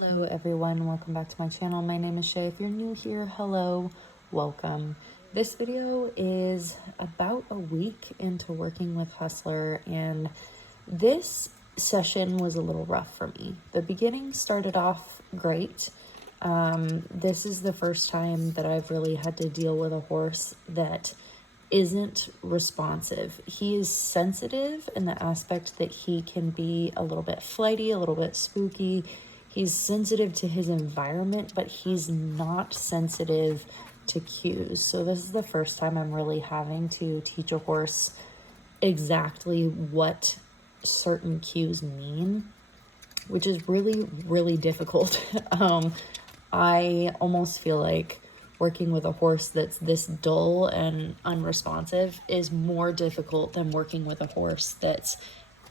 Hello everyone, welcome back to my channel. My name is Shay. If you're new here, hello, welcome. This video is about a week into working with HustlR, and this session was a little rough for me. The beginning started off great. This is the first time that I've really had to deal with a horse that isn't responsive. He is sensitive in the aspect that he can be a little bit flighty, a little bit spooky. He's sensitive to his environment, but he's not sensitive to cues. So this is the first time I'm really having to teach a horse exactly what certain cues mean, which is really, really difficult. I almost feel like working with a horse that's this dull and unresponsive is more difficult than working with a horse that's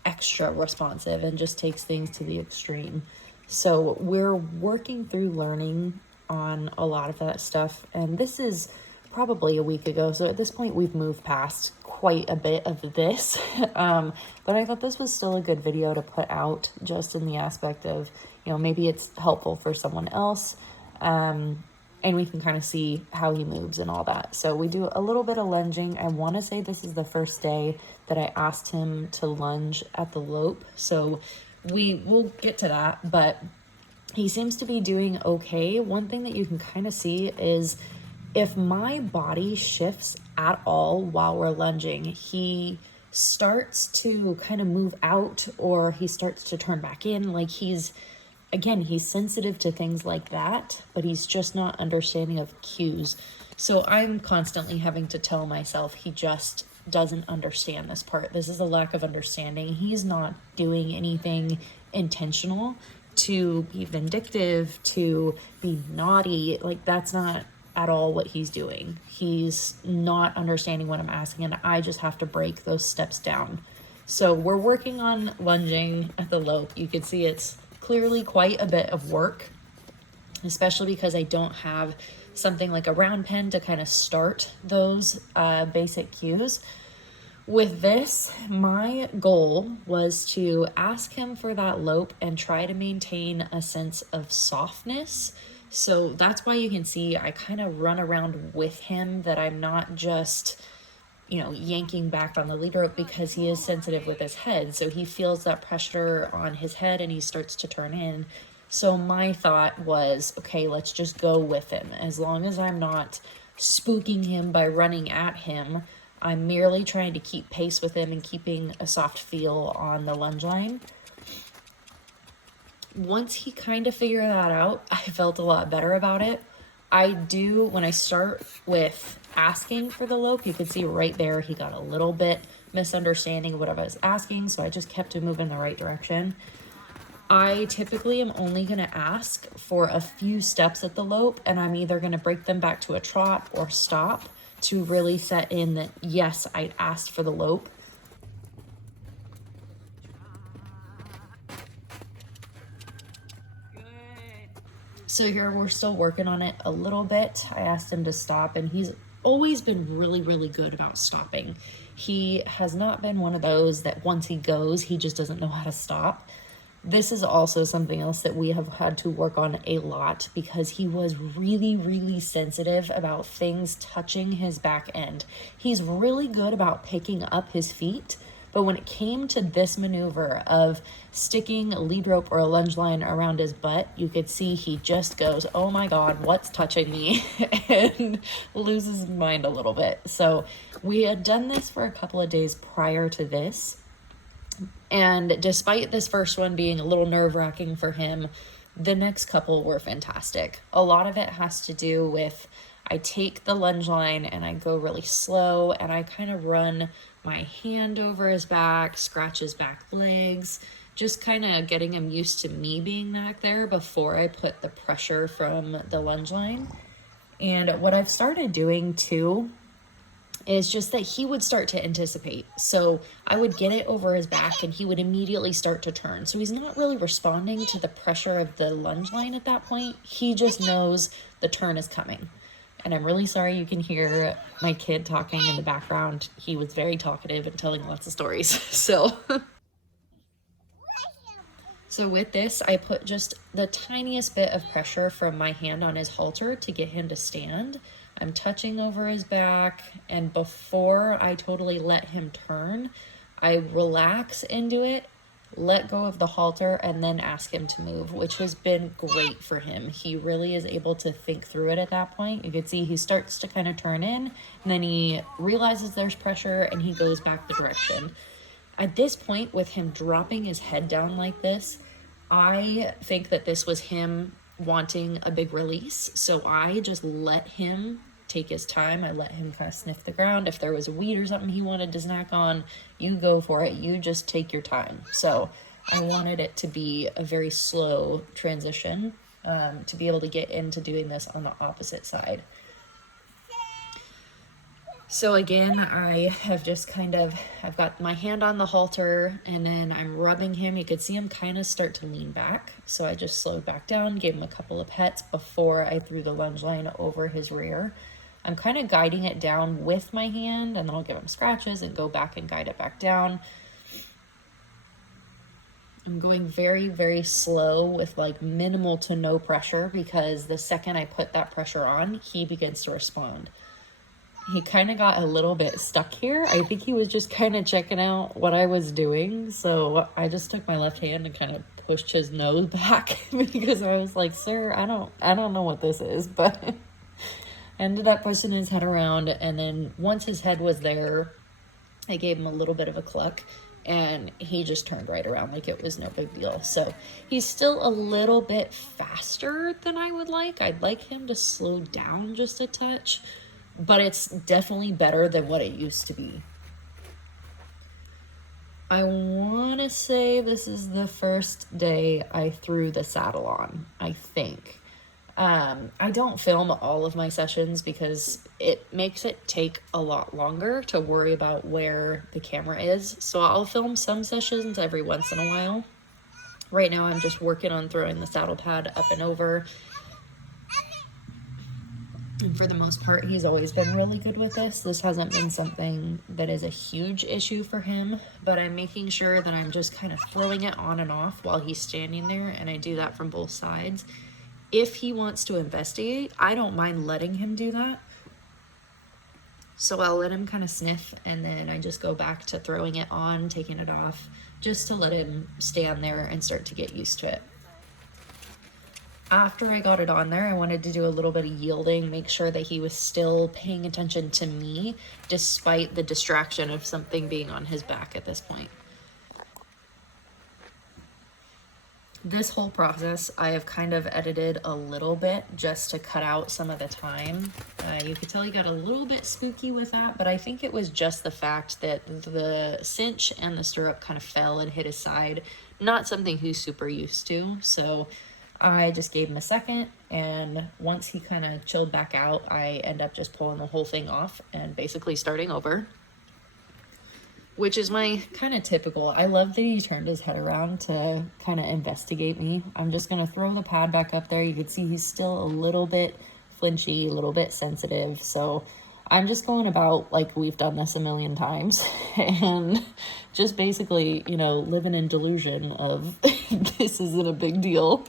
extra responsive and just takes things to the extreme. So we're working through learning on a lot of that stuff, and this is probably a week ago, so at this point we've moved past quite a bit of this. But I thought this was still a good video to put out, just in the aspect of, maybe it's helpful for someone else, and we can kind of see how he moves and all that. So we do a little bit of lunging. I want to say this is the first day that I asked him to lunge at the lope, so we'll get to that, but he seems to be doing okay. One thing that you can kind of see is if my body shifts at all while we're lunging, he starts to kind of move out, or he starts to turn back in. Like he's sensitive to things like that, but he's just not understanding of cues. So I'm constantly having to tell myself he just doesn't understand this part. This is a lack of understanding. He's not doing anything intentional to be vindictive, to be naughty. Like that's not at all what he's doing. He's not understanding what I'm asking, and I just have to break those steps down. So we're working on lunging at the lope. You can see it's clearly quite a bit of work, especially because I don't have something like a round pen to kind of start those basic cues. With this, my goal was to ask him for that lope and try to maintain a sense of softness. So that's why you can see I kind of run around with him, that I'm not just yanking back on the lead rope, because he is sensitive with his head. So he feels that pressure on his head and he starts to turn in. So my thought was, okay, let's just go with him. As long as I'm not spooking him by running at him, I'm merely trying to keep pace with him and keeping a soft feel on the lunge line. Once he kind of figured that out, I felt a lot better about it. When I start with asking for the lope, you can see right there, he got a little bit misunderstanding of what I was asking, so I just kept him moving in the right direction. I typically am only going to ask for a few steps at the lope, and I'm either going to break them back to a trot or stop to really set in that, yes, I asked for the lope. So here we're still working on it a little bit. I asked him to stop, and he's always been really, really good about stopping. He has not been one of those that once he goes, he just doesn't know how to stop. This is also something else that we have had to work on a lot, because he was really, really sensitive about things touching his back end. He's really good about picking up his feet, but when it came to this maneuver of sticking a lead rope or a lunge line around his butt, you could see he just goes, oh my God, what's touching me? And loses his mind a little bit. So we had done this for a couple of days prior to this. And despite this first one being a little nerve-wracking for him, the next couple were fantastic. A lot of it has to do with, I take the lunge line and I go really slow, and I kind of run my hand over his back, scratch his back legs, just kind of getting him used to me being back there before I put the pressure from the lunge line. And what I've started doing too is just that he would start to anticipate. So I would get it over his back and he would immediately start to turn. So he's not really responding to the pressure of the lunge line at that point. He just knows the turn is coming. And I'm really sorry you can hear my kid talking in the background. He was very talkative and telling lots of stories. So with this, I put just the tiniest bit of pressure from my hand on his halter to get him to stand. I'm touching over his back, and before I totally let him turn, I relax into it, let go of the halter, and then ask him to move, which has been great for him. He really is able to think through it at that point. You can see he starts to kind of turn in, and then he realizes there's pressure, and he goes back the direction. At this point, with him dropping his head down like this, I think that this was him wanting a big release. So I just let him take his time. I let him kind of sniff the ground. If there was a weed or something he wanted to snack on, you go for it. You just take your time. So I wanted it to be a very slow transition, to be able to get into doing this on the opposite side. So again, I have just I've got my hand on the halter, and then I'm rubbing him. You could see him kind of start to lean back. So I just slowed back down, gave him a couple of pets before I threw the lunge line over his rear. I'm kind of guiding it down with my hand, and then I'll give him scratches and go back and guide it back down. I'm going very, very slow with like minimal to no pressure, because the second I put that pressure on, he begins to respond. He kind of got a little bit stuck here. I think he was just kind of checking out what I was doing. So I just took my left hand and kind of pushed his nose back because I was like, sir, I don't know what this is, but I ended up pushing his head around. And then once his head was there, I gave him a little bit of a cluck, and he just turned right around like it was no big deal. So he's still a little bit faster than I would like. I'd like him to slow down just a touch, but it's definitely better than what it used to be. I want to say this is the first day I threw the saddle on, I think. I don't film all of my sessions because it makes it take a lot longer to worry about where the camera is. So I'll film some sessions every once in a while. Right now I'm just working on throwing the saddle pad up and over. And for the most part, he's always been really good with this. This hasn't been something that is a huge issue for him, but I'm making sure that I'm just kind of throwing it on and off while he's standing there, and I do that from both sides. If he wants to investigate, I don't mind letting him do that. So I'll let him kind of sniff, and then I just go back to throwing it on, taking it off, just to let him stand there and start to get used to it. After I got it on there, I wanted to do a little bit of yielding, make sure that he was still paying attention to me, despite the distraction of something being on his back at this point. This whole process, I have kind of edited a little bit just to cut out some of the time. You could tell he got a little bit spooky with that, but I think it was just the fact that the cinch and the stirrup kind of fell and hit his side. Not something he's super used to, so I just gave him a second, and once he kind of chilled back out, I end up just pulling the whole thing off and basically starting over, which is my kind of typical. I love that he turned his head around to kind of investigate me. I'm just going to throw the pad back up there. You can see he's still a little bit flinchy, a little bit sensitive, so I'm just going about like we've done this a million times and just basically, you know, living in delusion of this isn't a big deal.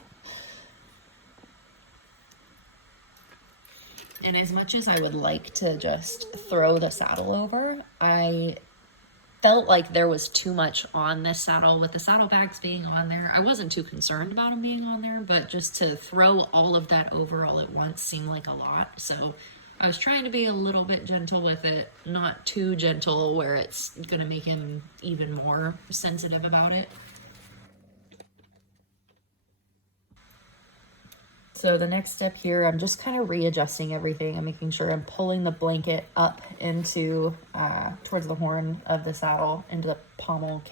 And as much as I would like to just throw the saddle over, I felt like there was too much on this saddle with the saddlebags being on there. I wasn't too concerned about them being on there, but just to throw all of that over all at once seemed like a lot. So I was trying to be a little bit gentle with it, not too gentle where it's going to make him even more sensitive about it. So the next step here, I'm just kind of readjusting everything. I'm making sure I'm pulling the blanket up into, towards the horn of the saddle, into the pommel.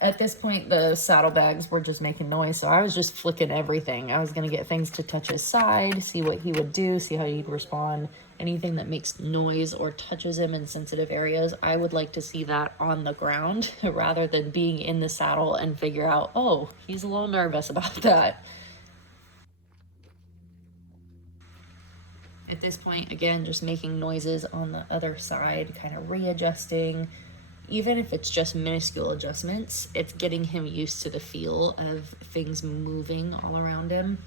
At this point, the saddlebags were just making noise, so I was just flicking everything. I was going to get things to touch his side, see what he would do, see how he'd respond. Anything that makes noise or touches him in sensitive areas, I would like to see that on the ground rather than being in the saddle and figure out, oh, he's a little nervous about that. At this point, again, just making noises on the other side, kind of readjusting. even if it's just minuscule adjustments, it's getting him used to the feel of things moving all around him.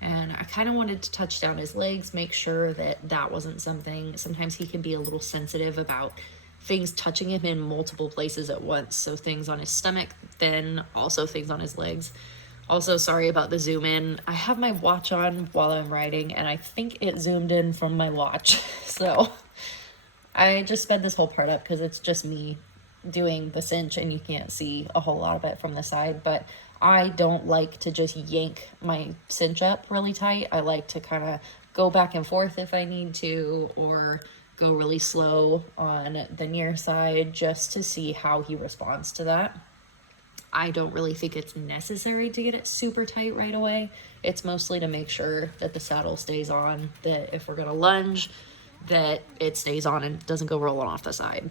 And I kind of wanted to touch down his legs, make sure that that wasn't something. Sometimes he can be a little sensitive about things touching him in multiple places at once. So things on his stomach, then also things on his legs. Also, sorry about the zoom in. I have my watch on while I'm riding, and I think it zoomed in from my watch. So I just sped this whole part up because it's just me doing the cinch and you can't see a whole lot of it from the side. But I don't like to just yank my cinch up really tight. I like to kind of go back and forth if I need to, or go really slow on the near side just to see how he responds to that. I don't really think it's necessary to get it super tight right away. It's mostly to make sure that the saddle stays on, that if we're gonna lunge, that it stays on and doesn't go rolling off the side.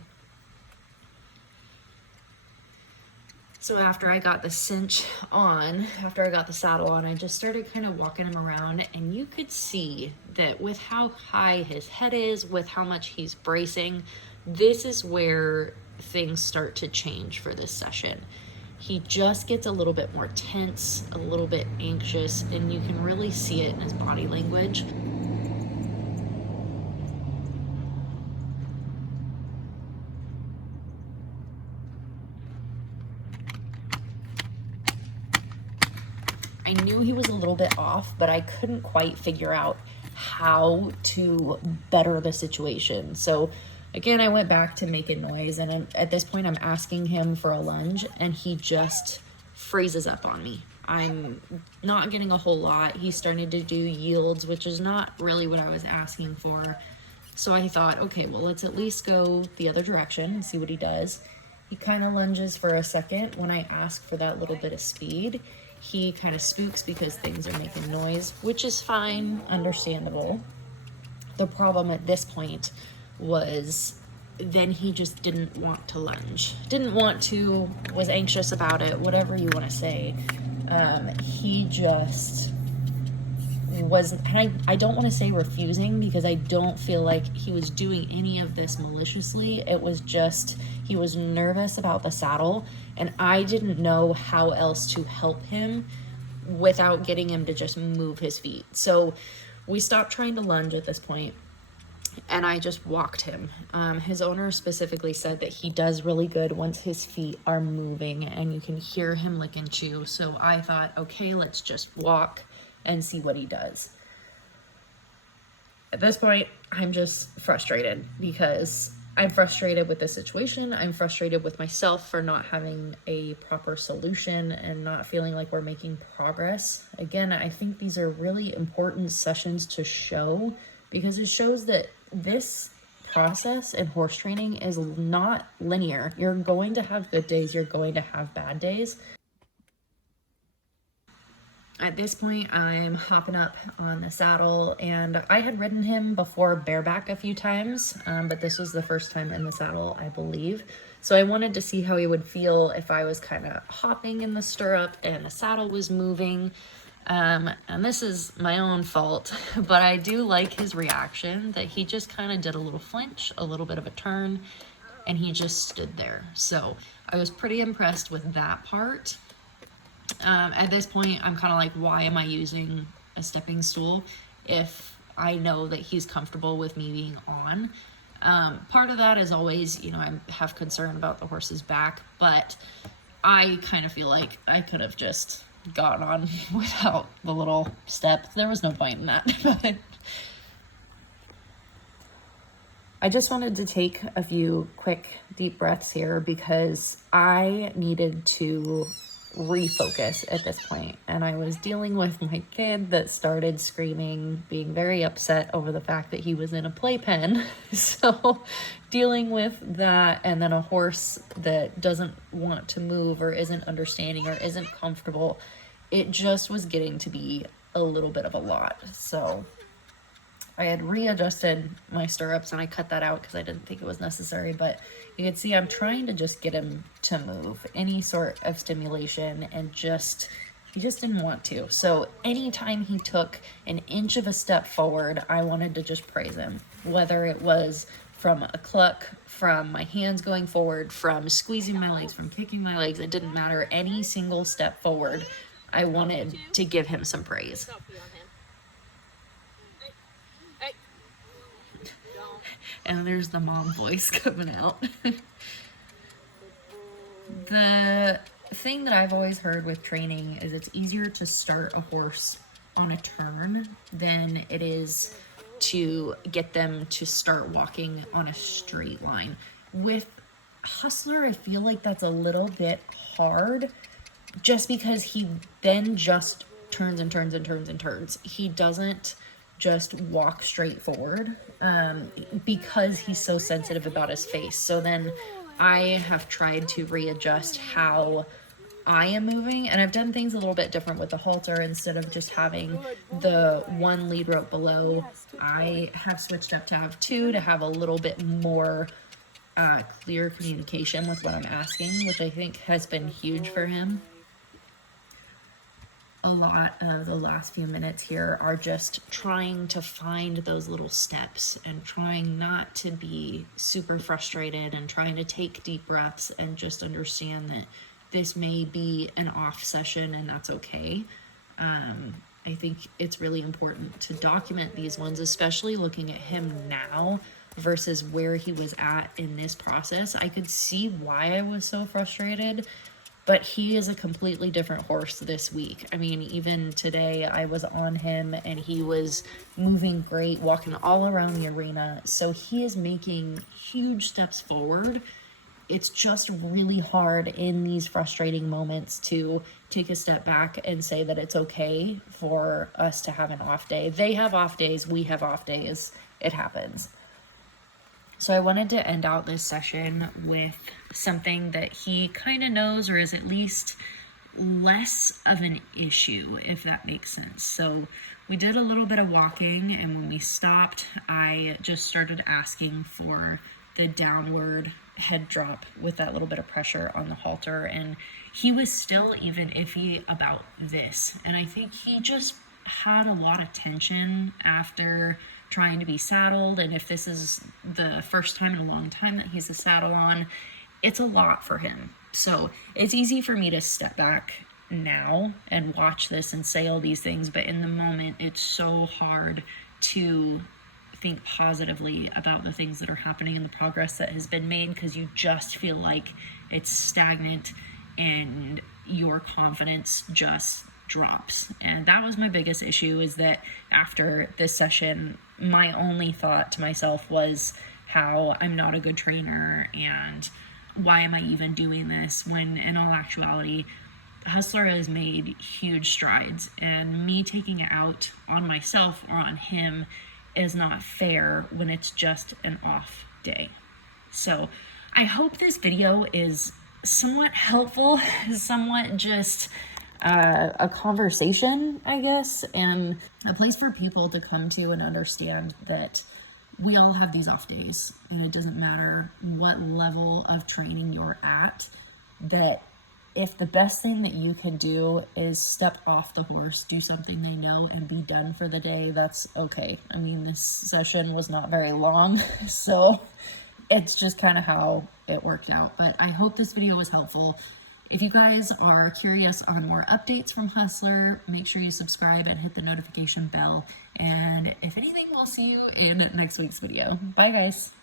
So after I got the cinch on, after I got the saddle on, I just started kind of walking him around, and you could see that with how high his head is, with how much he's bracing, this is where things start to change for this session. He just gets a little bit more tense, a little bit anxious, and you can really see it in his body language. I knew he was a little bit off, but I couldn't quite figure out how to better the situation. So again, I went back to making noise, and at this point I'm asking him for a lunge, and he just freezes up on me. I'm not getting a whole lot. He's starting to do yields, which is not really what I was asking for. So I thought, okay, well, let's at least go the other direction and see what he does. He kind of lunges for a second. When I ask for that little bit of speed, he kind of spooks because things are making noise, which is fine, understandable. The problem at this point was then he just didn't want to lunge. Didn't want to, was anxious about it, whatever you want to say. He just wasn't, and I don't want to say refusing, because I don't feel like he was doing any of this maliciously. It was just, he was nervous about the saddle, and I didn't know how else to help him without getting him to just move his feet. So we stopped trying to lunge at this point, and I just walked him. His owner specifically said that he does really good once his feet are moving and you can hear him lick and chew. So I thought, okay, let's just walk and see what he does. At this point, I'm just frustrated because I'm frustrated with the situation. I'm frustrated with myself for not having a proper solution and not feeling like we're making progress. Again, I think these are really important sessions to show, because it shows that this process in horse training is not linear. You're going to have good days, you're going to have bad days. At this point, I'm hopping up on the saddle, and I had ridden him before bareback a few times, but this was the first time in the saddle, I believe. So I wanted to see how he would feel if I was kind of hopping in the stirrup and the saddle was moving. And this is my own fault, but I do like his reaction, that he just kind of did a little flinch, a little bit of a turn, and he just stood there. So I was pretty impressed with that part. At this point, I'm kind of like, why am I using a stepping stool if I know that he's comfortable with me being on? Part of that is always, you know, I have concern about the horse's back, but I kind of feel like I could have just gotten on without the little step. There was no point in that. But I just wanted to take a few quick deep breaths here because I needed to refocus at this point, and I was dealing with my kid that started screaming, being very upset over the fact that he was in a playpen. So dealing with that, and then a horse that doesn't want to move or isn't understanding or isn't comfortable, it just was getting to be a little bit of a lot. So I had readjusted my stirrups and I cut that out because I didn't think it was necessary, but you can see I'm trying to just get him to move, any sort of stimulation, and he just didn't want to. So anytime he took an inch of a step forward, I wanted to just praise him, whether it was from a cluck, from my hands going forward, from squeezing my legs, from kicking my legs. It didn't matter. Any single step forward, I wanted to give him some praise. And there's the mom voice coming out. The thing that I've always heard with training is it's easier to start a horse on a turn than it is to get them to start walking on a straight line. With HustlR, I feel like that's a little bit hard just because he then just turns and turns and turns and turns. He doesn't just walk straight forward because he's so sensitive about his face. So then I have tried to readjust how I am moving, and I've done things a little bit different with the halter. Instead of just having the one lead rope below, I have switched up to have two to have a little bit more clear communication with what I'm asking, which I think has been huge for him. A lot of the last few minutes here are just trying to find those little steps and trying not to be super frustrated and trying to take deep breaths and just understand that this may be an off session and that's okay. I think it's really important to document these ones, especially looking at him now versus where he was at in this process. I could see why I was so frustrated, but he is a completely different horse this week. I mean, even today I was on him and he was moving great, walking all around the arena. So he is making huge steps forward. It's just really hard in these frustrating moments to take a step back and say that it's okay for us to have an off day. They have off days, we have off days. It happens. So I wanted to end out this session with something that he kind of knows, or is at least less of an issue, if that makes sense. So we did a little bit of walking, and when we stopped, I just started asking for the downward head drop with that little bit of pressure on the halter, and he was still even iffy about this. And I think he just had a lot of tension after trying to be saddled, and if this is the first time in a long time that he's a saddle on, it's a lot for him. So it's easy for me to step back now and watch this and say all these things, but in the moment it's so hard to think positively about the things that are happening and the progress that has been made, because you just feel like it's stagnant and your confidence just drops. And that was my biggest issue, is that after this session, my only thought to myself was how I'm not a good trainer and why am I even doing this, when in all actuality HustlR has made huge strides, and me taking it out on myself or on him is not fair when it's just an off day. So I hope this video is somewhat helpful, somewhat just a conversation, I guess, and a place for people to come to and understand that we all have these off days, and it doesn't matter what level of training you're at, that if the best thing that you can do is step off the horse, do something they know, and be done for the day, that's okay. I mean, this session was not very long, so it's just kind of how it worked out. But I hope this video was helpful. If you guys are curious on more updates from HustlR, make sure you subscribe and hit the notification bell. And if anything, we'll see you in next week's video. Bye, guys.